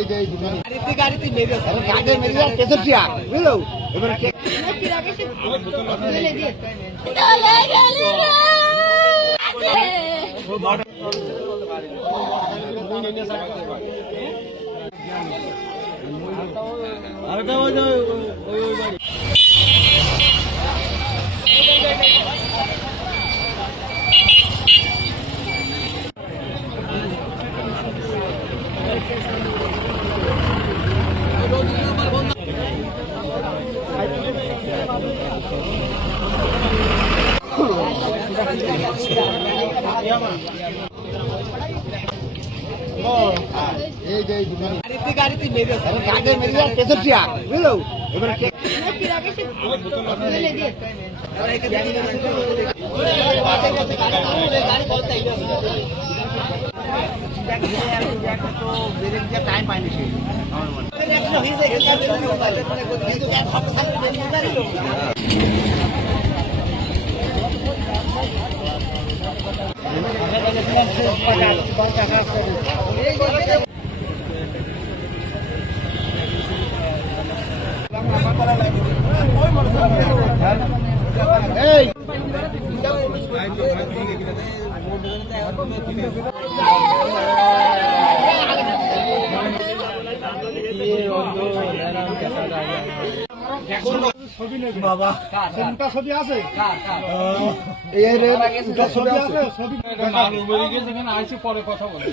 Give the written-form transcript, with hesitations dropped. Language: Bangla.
গাড়িতে মেরে গাড়ি মেরে কেসটিয়া বুঝলো এবারে গাড়িতে মেরে গাড়ি মেরে কেসটিয়া বুঝলো এবারে টাইম পাইনি বাবা ছবি আছে পরে কথা বলি।